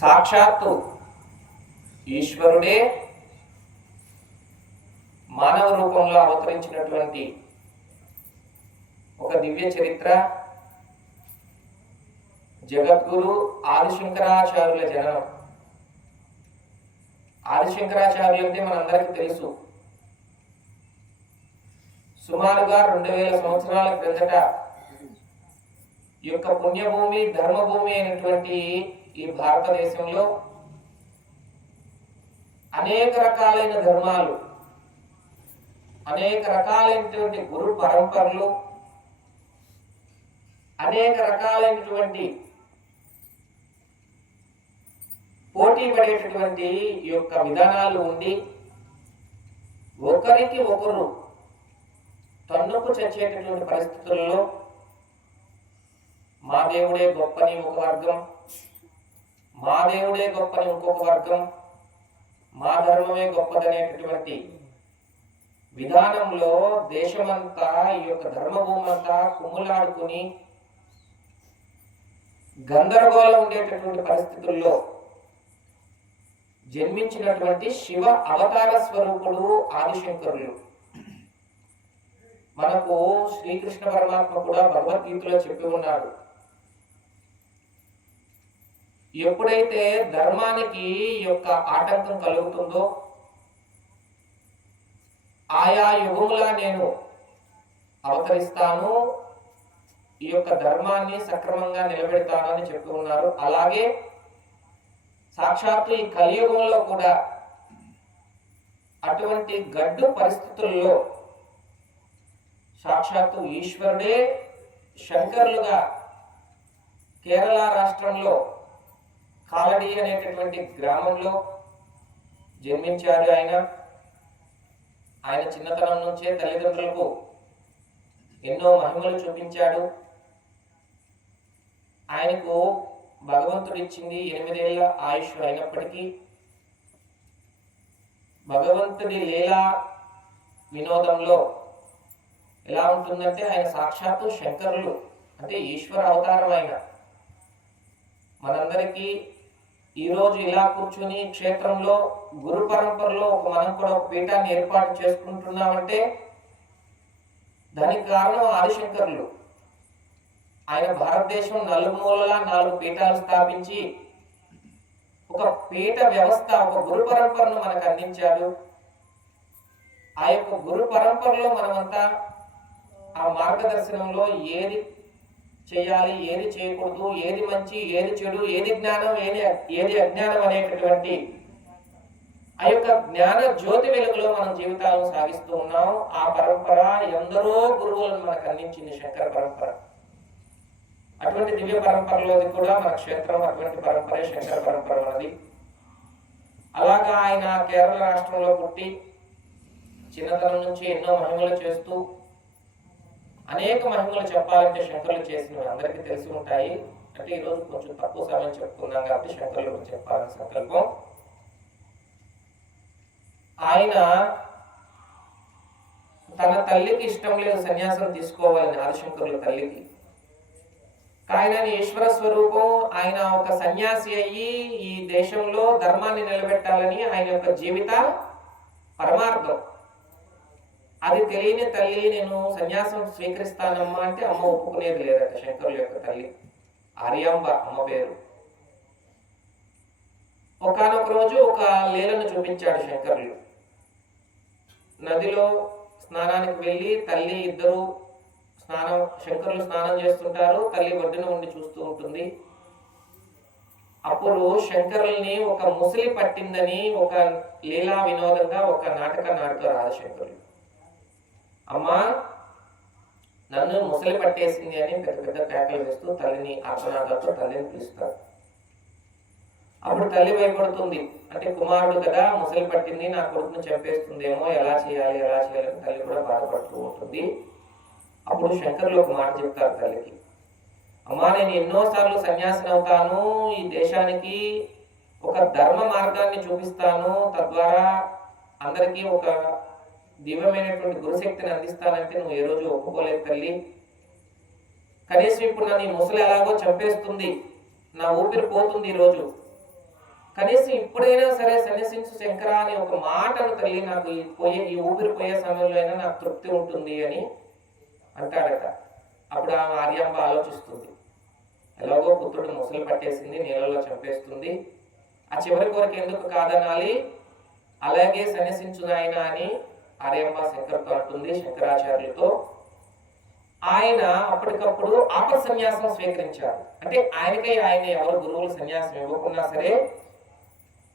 సాక్షాత్తు ఈశ్వరుడే మానవ రూపంలో అవతరించినటువంటి ఒక దివ్య చరిత్ర. జగద్గురు ఆదిశంకరాచార్యుల జననం. ఆదిశంకరాచార్యులు అంటే మనందరికీ తెలుసు. సుమారుగా రెండు వేల సంవత్సరాల క్రిందట ఈ యొక్క పుణ్యభూమి ధర్మభూమి అయినటువంటి ఈ భారతదేశంలో అనేక రకాలైన ధర్మాలు అనేక రకాలైనటువంటి గురు పరంపరలు అనేక రకాలైనటువంటి పోటీ పడేటటువంటి ఈ యొక్క విధానాలు ఉండి ఒకరికి ఒకరు తన్నుకు చచ్చేటటువంటి పరిస్థితుల్లో మా దేవుడే గొప్పని ఒక వర్గం. మా దేవుడే గొప్పని ఇంకొక వర్గం మా ధర్మమే గొప్పదనేటటువంటి విధానంలో దేశమంతా ఈ యొక్క ధర్మభూమంతా కుమ్ములాడుకుని గందరగోళం ఉండేటటువంటి పరిస్థితుల్లో జన్మించినటువంటి శివ అవతార స్వరూపుడు ఆదిశంకరులు. మనకు శ్రీకృష్ణ పరమాత్మ కూడా భగవద్గీతలో చెప్పి ఉన్నాడు. ఎప్పుడైతే ధర్మానికి ఈ యొక్క ఆటంకం కలుగుతుందో ఆయా యుగములా నేను అవతరిస్తాను ఈ యొక్క ధర్మాన్ని సక్రమంగా నిలబెడతానని అని ఉన్నారు. అలాగే సాక్షాత్తు ఈ కలియుగంలో కూడా అటువంటి గడ్డు పరిస్థితుల్లో సాక్షాత్తు ఈశ్వరుడే శంకరులుగా కేరళ రాష్ట్రంలో కాలడి అనేటటువంటి గ్రామంలో జన్మించారు ఆయన. ఆయన చిన్నతనం నుంచే తల్లిదండ్రులకు ఎన్నో మహిమలు చూపించాడు. ఆయనకు భగవంతుడు ఇచ్చింది ఎనిమిదేళ్ళ ఆయుష్ అయినప్పటికీ భగవంతుడి లీలా వినోదంలో ఎలా ఉంటుందంటే ఆయన సాక్షాత్తు శంకరులు అంటే ఈశ్వర అవతారం ఆయన. మనందరికీ ఈరోజు ఇలా కూర్చుని క్షేత్రంలో గురు పరంపరలో ఒక మనం కూడా ఒక పీఠాన్ని ఏర్పాటు చేసుకుంటున్నామంటే దానికి కారణం ఆదిశంకరులు. ఆయన భారతదేశం నలుమూలలా నాలుగు పీఠాలు స్థాపించి ఒక పీఠ వ్యవస్థ ఒక గురు పరంపరను మనకు అందించాడు. ఆ యొక్క గురు పరంపరలో మనమంతా ఆ మార్గదర్శనంలో ఏది చేయాలి ఏది చేయకూడదు ఏది మంచి ఏది చెడు ఏది జ్ఞానం ఏది ఏది అజ్ఞానం అనేటటువంటి ఆ యొక్క జ్ఞాన జ్యోతి వెలుగులో మనం జీవితాలను సాగిస్తూ ఉన్నాం. ఆ పరంపర ఎందరో గురువులను మనకు అందించింది శంకర పరంపర. అటువంటి దివ్య పరంపరలోది కూడా మన క్షేత్రం అటువంటి పరంపరే శంకర పరంపర ఉన్నది. అలాగా ఆయన కేరళ రాష్ట్రంలో పుట్టి చిన్నతనం నుంచి ఎన్నో మహిమలు చేస్తూ అనేక మహిమలు చెప్పాలంటే శంకరులు చేసినవి అందరికీ తెలిసి ఉంటాయి. అంటే ఈరోజు కొంచెం తక్కువ సమయం చెప్పుకుందాం కాబట్టి శంకరుల గురించి చెప్పాలని సంకల్పం ఆయన తన తల్లికి ఇష్టం లేదు సన్యాసం తీసుకోవాలని ఆదిశంకరుల తల్లికి. ఆయన ఈశ్వర స్వరూపం ఆయన ఒక సన్యాసి అయ్యి ఈ దేశంలో ధర్మాన్ని నిలబెట్టాలని ఆయన యొక్క జీవిత పరమార్థం. అది తెలియని తల్లి నేను సన్యాసం స్వీకరిస్తానమ్మా అంటే అమ్మ ఒప్పుకునేది లేదట శంకరుల యొక్క తల్లి. ఆర్యాంబ అమ్మ పేరు. ఒకనొక రోజు ఒక లీలను చూపించాడు శంకరులు. నదిలో స్నానానికి వెళ్ళి తల్లి ఇద్దరు స్నానం శంకరులు స్నానం చేస్తుంటారు తల్లి ఒడ్డున ఉండి చూస్తూ ఉంటుంది. అప్పుడు శంకరుల్ని ఒక ముసలి పట్టిందని ఒక లీలా వినోదంగా ఒక నాటకాన్ని నాడుతారు ఆదిశంకరులు అమ్మా నన్ను ముసలి పట్టేసింది అని పెద్ద పెద్ద కేకలు వేస్తూ తల్లిని ఆత్మనాథంతో తల్లిని పిలుస్తారు. అప్పుడు తల్లి భయపడుతుంది. అంటే కుమారుడు కదా ముసలి పట్టింది నా కొడుకును చంపేస్తుందేమో ఎలా చేయాలి ఎలా చేయాలని తల్లి కూడా బాధపడుతూ ఉంటుంది. అప్పుడు శంకర్లు ఒక మాట చెప్తారు తల్లికి. అమ్మా నేను ఎన్నోసార్లు సన్యాసిని అవుతాను ఈ దేశానికి ఒక ధర్మ మార్గాన్ని చూపిస్తాను. తద్వారా అందరికీ ఒక దివ్యమైనటువంటి గురుశక్తిని అందిస్తానంటే నువ్వు ఏ రోజు ఒప్పుకోలేదు తల్లి. కనీసం ఇప్పుడు నన్ను ఈ ముసలి ఎలాగో చంపేస్తుంది. నా ఊపిరి పోతుంది ఈరోజు కనీసం ఇప్పుడైనా సరే సన్యసించు శంకర అని ఒక మాటను తల్లి నాకు పోయే ఈ ఊపిరి పోయే సమయంలో అయినా నాకు తృప్తి ఉంటుంది అని అంటాడట. అప్పుడు ఆమె ఆర్యాంబ ఆలోచిస్తుంది. ఎలాగో పుత్రుడు ముసలు పట్టేసింది నీళ్ళలో చంపేస్తుంది. ఆ చివరి కొరకు ఎందుకు కాదనాలి? అలాగే సన్యసించు నాయన అని ఆర్యమ్మ శంకర్తో అంటుంది శంకరాచార్యులతో. ఆయన అప్పటికప్పుడు ఆపద సన్యాసం స్వీకరించారు. అంటే ఆయనకై ఆయన ఎవరు గురువులు సన్యాసం ఇవ్వకున్నా సరే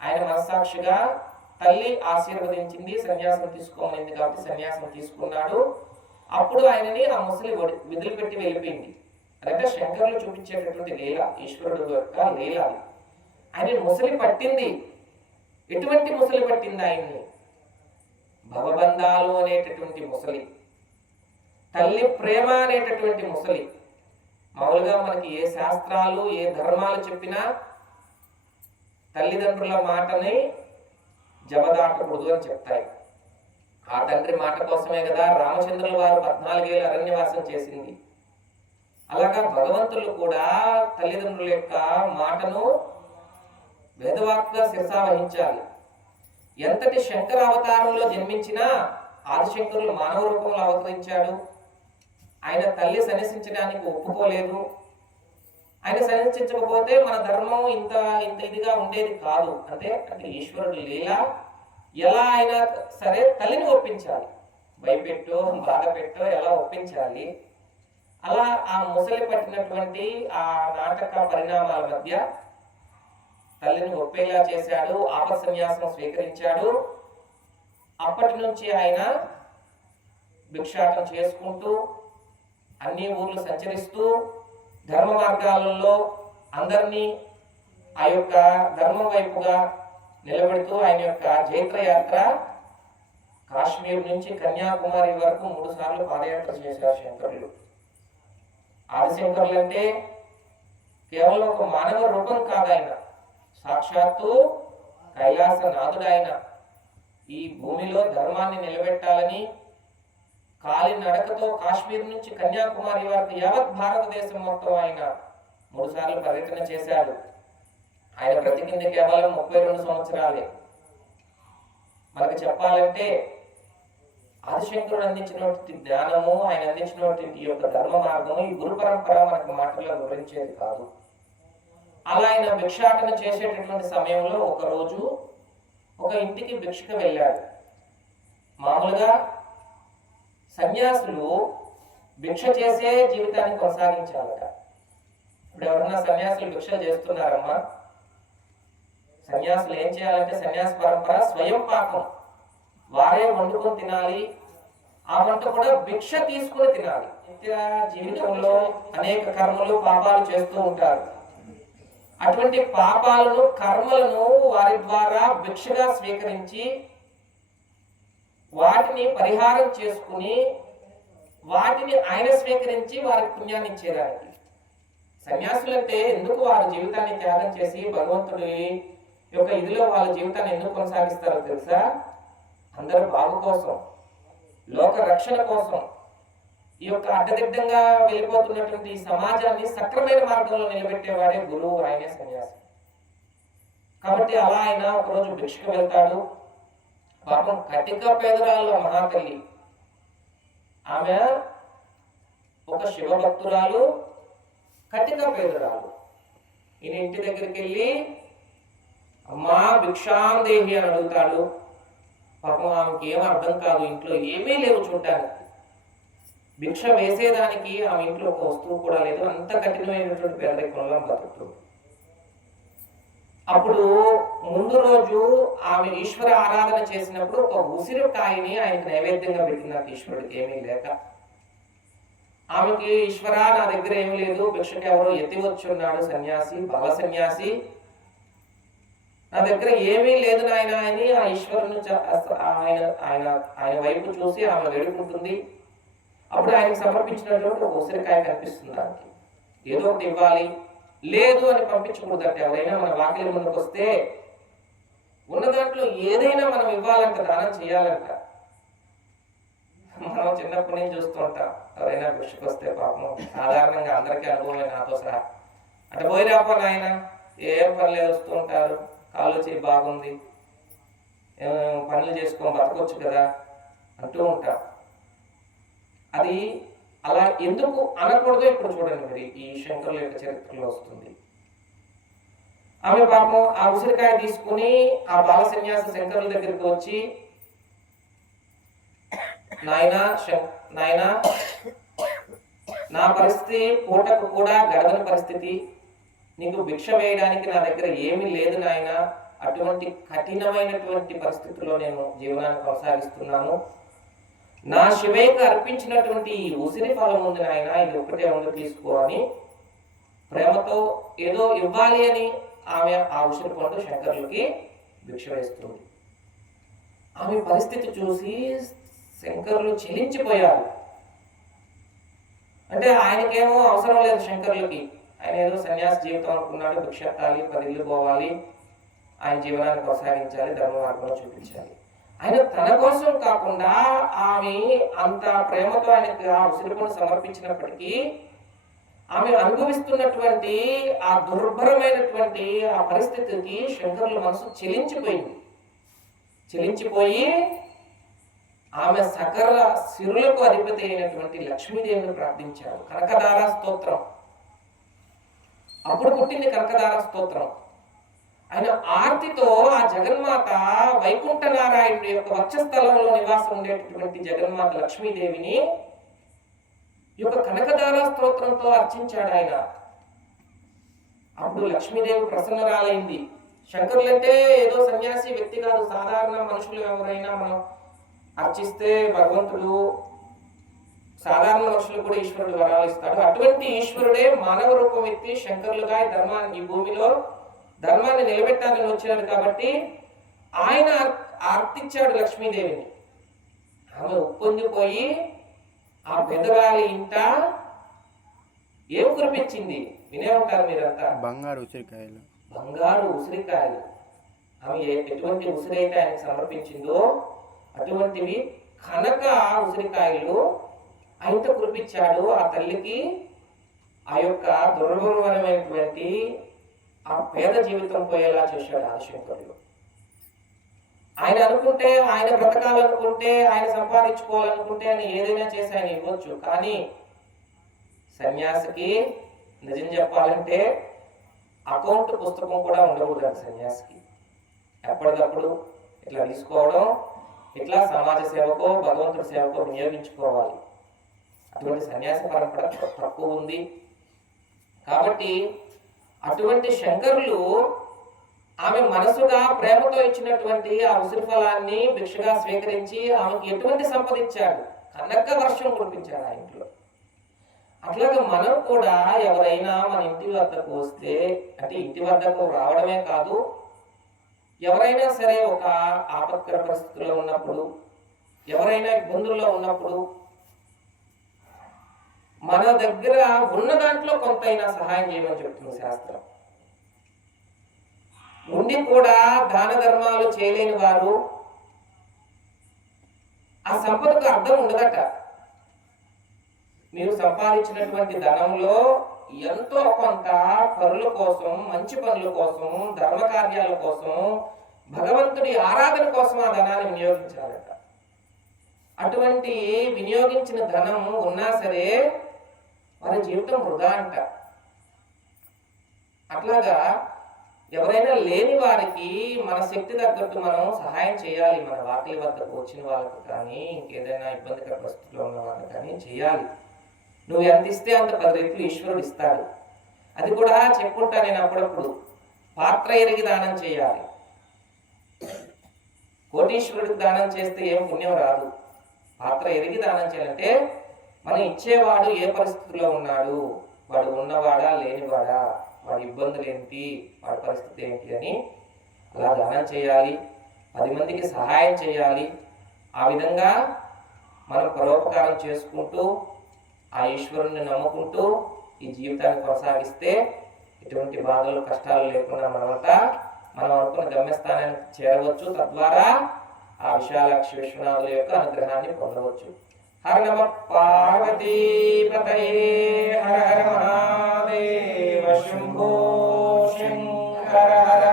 ఆయన మనస్సాక్షిగా తల్లి ఆశీర్వదించింది సన్యాసం తీసుకోమనింది కాబట్టి సన్యాసం తీసుకున్నాడు. అప్పుడు ఆయనని ఆ ముసలి వదిలిపెట్టి వెళ్ళిపోయింది. అదంటే శంకరులు చూపించేటటువంటి లీల ఈశ్వరుడు యొక్క లీల ఆయన ముసలి పట్టింది. ఎటువంటి ముసలి పట్టింది ఆయన్ని? భవబంధాలు అనేటటువంటి ముసలి తల్లి ప్రేమ అనేటటువంటి ముసలి మామూలుగా మనకి ఏ శాస్త్రాలు ఏ ధర్మాలు చెప్పినా తల్లిదండ్రుల మాటని జవదాటకూడదు అని చెప్తాయి. ఆ తండ్రి మాట కోసమే కదా రామచంద్రుల వారు పద్నాలుగేళ్ళు అరణ్యవాసం చేసింది. అలాగా భగవంతులు కూడా తల్లిదండ్రుల యొక్క మాటను వేదవాక్గా శిరసా వహించాలి ఎంతటి శంకర అవతారంలో జన్మించినా ఆదిశంకరులు మానవ రూపంలో అవతరించాడు. ఆయన తల్లి సన్యసించడానికి ఒప్పుకోలేదు. ఆయన సన్యసించకపోతే మన ధర్మం ఇంత ఇంత ఇదిగా ఉండేది కాదు. అంటే అంటే ఈశ్వరుడు లీల ఎలా అయినా సరే తల్లిని ఒప్పించాలి. భయపెట్టో బాధ పెట్టో ఎలా ఒప్పించాలి? అలా ఆ ముసలి పట్టినటువంటి ఆ నాటక పరిణామాల మధ్య తల్లిని ఒప్పేలా చేశాడు ఆప సన్యాసం స్వీకరించాడు. అప్పటి నుంచి ఆయన భిక్షాటం చేసుకుంటూ అన్ని ఊర్లు సంచరిస్తూ ధర్మ మార్గాలలో అందరినీ ఆ యొక్క ధర్మం వైపుగా నిలబెడుతూ ఆయన యొక్క జైత్రయాత్ర కాశ్మీర్ నుంచి కన్యాకుమారి వరకు మూడు సార్లు పాదయాత్ర చేశారు శంకరులు. ఆదిశంకరులు అంటే కేవలం ఒక మానవ రూపం కాదు ఆయన. సాక్షాత్తు కైలాస నాథుడు ఆయన ఈ భూమిలో ధర్మాన్ని నిలబెట్టాలని కాలి నడకతో కాశ్మీర్ నుంచి కన్యాకుమారి వరకు యావత్ భారతదేశం మొత్తం ఆయన మూడు సార్లు పర్యటన చేశాడు. ఆయన బ్రతికింది కేవలం ముప్పై రెండు సంవత్సరాలే. మనకు చెప్పాలంటే ఆదిశంకరుడు అందించినటువంటి జ్ఞానము ఆయన అందించినటువంటి ఈ యొక్క ధర్మ మార్గము ఈ గురు పరంపర మనకు మాటల్లో వివరించేది కాదు. అలా ఆయన భిక్షాటన చేసేటటువంటి సమయంలో ఒకరోజు ఒక ఇంటికి భిక్షకు వెళ్ళాడు. మామూలుగా సన్యాసులు భిక్ష చేసే జీవితాన్ని కొనసాగించాలట. ఇప్పుడు ఎవరన్నా సన్యాసులు భిక్ష చేస్తున్నారమ్మా? సన్యాసులు ఏం చేయాలంటే సన్యాస పరంపర స్వయం పాకం. వారే వండుకొని తినాలి. ఆ వంట కూడా భిక్ష తీసుకుని తినాలి. నిత్య జీవితంలో అనేక కర్మలు పాపాలు చేస్తూ ఉంటారు. అటువంటి పాపాలను కర్మలను వారి ద్వారా భిక్షగా స్వీకరించి వాటిని పరిహారం చేసుకుని వాటిని ఆయన స్వీకరించి వారికి పుణ్యాన్ని ఇచ్చేదానికి సన్యాసులంటే ఎందుకు వారి జీవితాన్ని త్యాగం చేసి భగవంతుడి యొక్క ఇదిలో వాళ్ళ జీవితాన్ని ఎందుకు కొనసాగిస్తారో తెలుసా? అందరూ బాగు కోసం లోక రక్షణ కోసం ఈ యొక్క అడ్డదిడ్డంగా వెళ్ళిపోతున్నటువంటి సమాజాన్ని సక్రమైన మార్గంలో నిలబెట్టేవాడే గురువు ఆయనే సన్యాసి. కాబట్టి అలా ఆయన ఒకరోజు భిక్షకు వెళ్తాడు. పాపం కటిక పేదరాల మహాతల్లి. ఆమె ఒక శివభక్తురాలు కటిక పేదరాలు. ఈయన ఇంటి దగ్గరికి వెళ్ళి అమ్మా భిక్షాం దేహి అని అడుగుతాడు. పాపం ఆమెకి ఏం అర్థం కాదు ఇంట్లో ఏమీ లేవు చూడటానికి భిక్ష వేసేదానికి ఆమె ఇంట్లో ఒక వస్తువు కూడా లేదు. అంత కఠినమైనటువంటి పేదరికంలో బతుకుతుంది అప్పుడు ముందు రోజు ఆమె ఈశ్వర ఆరాధన చేసినప్పుడు ఒక ఉసిరికాయని ఆయనకు నైవేద్యంగా పెట్టినారు ఈశ్వరుడికి ఏమీ లేక. ఆమెకి ఈశ్వర నా దగ్గర ఏమీ లేదు. భిక్షకు ఎవరో ఎత్తి వచ్చి ఉన్నాడు సన్యాసి బల సన్యాసి. నా దగ్గర ఏమీ లేదు నాయన అని ఆ ఈశ్వరుని ఆయన ఆయన ఆయన వైపు చూసి ఆమె వేడుకుంటుంది. అప్పుడు ఆయనకు సమర్పించినటువంటి ఉసిరికాయ కనిపిస్తుంది దానికి. ఏదో ఒకటి ఇవ్వాలి. లేదు అని పంపించకూడదంటే ఎవరైనా మన వాకిలి ముందుకు వస్తే ఉన్న దాంట్లో ఏదైనా మనం ఇవ్వాలంట దానం చేయాలంట. మనం చిన్నప్పటి నుంచి చూస్తూ ఉంటాం. ఎవరైనా భిక్షకు వస్తే పాపం సాధారణంగా అందరికీ అనుభవమే నాతో సహా. అంటే పోయి రాపో నాయన. ఏం పర్లేదు వస్తూ ఉంటారు. కాలు చేయి బాగుంది. పనులు చేసుకొని బతకొచ్చు కదా అంటూ ఉంటారు అది అలా ఎందుకు అనకూడదో ఇప్పుడు చూడండి మరి. ఈ శంకరుల యొక్క చరిత్రలో వస్తుంది. ఆమె పాపం ఆ ఉసిరికాయ తీసుకుని ఆ బాల సన్యాసి శంకరుల దగ్గరికి వచ్చి నాయనా శం- నాయనా నా పరిస్థితి పూటకు కూడా గడవని పరిస్థితి. నీకు భిక్ష వేయడానికి నా దగ్గర ఏమీ లేదు నాయన. అటువంటి కఠినమైనటువంటి పరిస్థితుల్లో నేను జీవనాన్ని కొనసాగిస్తున్నాను. నా శివయ్యకు అర్పించినటువంటి ఈ ఉసిరి ఫలం ఉంది నాయన ఇది ఒకటే ఉంది తీసుకో అని ప్రేమతో ఏదో ఇవ్వాలి అని ఆమె ఆ ఉసిరి పండు శంకరులకి భిక్ష వేస్తుంది. ఆమె పరిస్థితి చూసి శంకరులు చెలించిపోయారు. అంటే ఆయనకేమో అవసరం లేదు శంకరులకి. ఆయన ఏదో సన్యాస జీవితం అనుకున్నాడు భిక్ష ఎత్తాలి పది ఇల్లు పోవాలి. ఆయన జీవనాన్ని కొనసాగించాలి ధర్మ మార్గంలో చూపించాలి. ఆయన తన కోసం కాకుండా ఆమె అంత ప్రేమతో ఆయనకు ఆ ఉసిరిపను సమర్పించినప్పటికీ ఆమె అనుభవిస్తున్నటువంటి ఆ దుర్భరమైనటువంటి ఆ పరిస్థితికి శంకరుల మనసు చెలించిపోయింది. చెలించిపోయి ఆమె సకల సిరులకు అధిపతి అయినటువంటి లక్ష్మీదేవిని ప్రార్థించారు. కనకదార స్తోత్రం. అప్పుడు పుట్టింది కనకదార స్తోత్రం. ఆయన ఆర్తితో ఆ జగన్మాత వైకుంఠ నారాయణుడి యొక్క వక్షస్థలంలో నివాసం ఉండేటటువంటి జగన్మాత లక్ష్మీదేవిని ఈ యొక్క కనకదార స్తోత్రంతో అర్చించాడు ఆయన. అప్పుడు లక్ష్మీదేవి ప్రసన్నరాలైంది. శంకరులంటే ఏదో సన్యాసి వ్యక్తి కాదు సాధారణ మనుషులు ఎవరైనా మనం అర్చిస్తే భగవంతుడు సాధారణ మనుషులు కూడా ఈశ్వరుడు వరాలు ఇస్తాడు. అటువంటి ఈశ్వరుడే మానవ రూపం ఎత్తి శంకరులుగా ధర్మాన్ని ఈ భూమిలో ధర్మాన్ని నిలబెట్టాలని వచ్చినాడు కాబట్టి ఆయన ఆర్- ఆర్తించాడు లక్ష్మీదేవిని. ఆమె ఉప్పొంగిపోయి ఆ పెదరాలి ఇంట ఏం కురిపించింది? వినే ఉంటారు మీరంతా. బంగారు ఉసిరికాయలు. బంగారు ఉసిరికాయలు. ఆమె ఎటువంటి ఉసిరి అయితే ఆయనకు సమర్పించిందో అటువంటివి కనక ఉసిరికాయలు ఆయనతో కురిపించాడు. ఆ తల్లికి ఆ యొక్క దుర్భరమైనటువంటి ఆ పేద జీవితం పోయేలా చేశాడు ఆదిశంకరుడు ఆయన అనుకుంటే ఆయన బ్రతకాలనుకుంటే ఆయన సంపాదించుకోవాలనుకుంటే ఆయన ఏదైనా చేసి ఆయన ఇవ్వచ్చు. కానీ సన్యాసికి నిజం చెప్పాలంటే అకౌంట్ పుస్తకం కూడా ఉండకూడదు సన్యాసికి. ఎప్పటికప్పుడు ఇట్లా తీసుకోవడం ఇట్లా సమాజ సేవకో భగవంతుడి సేవకో వినియోగించుకోవాలి. అటువంటి సన్యాస పరంపర తక్కువ ఉంది. కాబట్టి అటువంటి శంకరులు ఆమె మనసుగా ప్రేమతో ఇచ్చినటువంటి ఆ ఉసిరి ఫలాన్ని భిక్షగా స్వీకరించి ఆమెకి ఎటువంటి సంపద ఇచ్చాడు? కన్నక్క వర్షం కురిపించాడు ఆ ఇంట్లో. అట్లాగే మనం కూడా ఎవరైనా మన ఇంటి వద్దకు వస్తే అంటే ఇంటి వద్దకు రావడమే కాదు ఎవరైనా సరే ఒక ఆపత్కర పరిస్థితుల్లో ఉన్నప్పుడు ఎవరైనా ఇబ్బందుల్లో ఉన్నప్పుడు మన దగ్గర ఉన్న దాంట్లో కొంతైనా సహాయం చేయమని చెప్తుంది శాస్త్రం. ఉండి కూడా దాన ధర్మాలు చేయలేని వారు ఆ సంపదకు అర్థం ఉండదట. మీరు సంపాదించినటువంటి ధనంలో ఎంతో కొంత పరుల కోసం మంచి పనుల కోసం ధర్మ కార్యాల కోసం భగవంతుడి ఆరాధన కోసం ఆ ధనాన్ని వినియోగించాలట. అటువంటి వినియోగించిన ధనం ఉన్నా సరే వారి జీవితం వృధా అంట. అట్లాగా ఎవరైనా లేని వారికి మన శక్తి తగ్గట్టు మనం సహాయం చేయాలి. మన వాకిలి వద్దకు వచ్చిన వాళ్ళకు కానీ ఇంకేదైనా ఇబ్బందికర పరిస్థితిలో ఉన్న వాళ్ళకి కానీ చేయాలి. నువ్వు ఎంత ఇస్తే అంత పది రెట్లు ఈశ్వరుడు ఇస్తాడు. అది కూడా చెప్పుకుంటా నేను అప్పుడప్పుడు. పాత్ర ఎరిగి దానం చేయాలి. కోటీశ్వరుడికి దానం చేస్తే ఏం పుణ్యం రాదు. పాత్ర ఎరిగి దానం చేయాలంటే మనం ఇచ్చేవాడు ఏ పరిస్థితిలో ఉన్నాడు? వాడు ఉన్నవాడా? లేనివాడా? వాడి ఇబ్బందులు ఏంటి? వాడి పరిస్థితి ఏంటి అని అలా దానం చేయాలి. పది మందికి సహాయం చేయాలి. ఆ విధంగా మనం పరోపకారం చేసుకుంటూ ఆ ఈశ్వరుణ్ణి నమ్ముకుంటూ ఈ జీవితాన్ని కొనసాగిస్తే ఎటువంటి బాధలు కష్టాలు లేకుండా మనమంతా మనం అనుకున్న గమ్యస్థానానికి చేరవచ్చు. తద్వారా ఆ విశాలాక్షి విశ్వనాథుల యొక్క అనుగ్రహాన్ని పొందవచ్చు. హర నమ పార్వతీపతయే హర హర మహాదేవ శంభో శంకర హర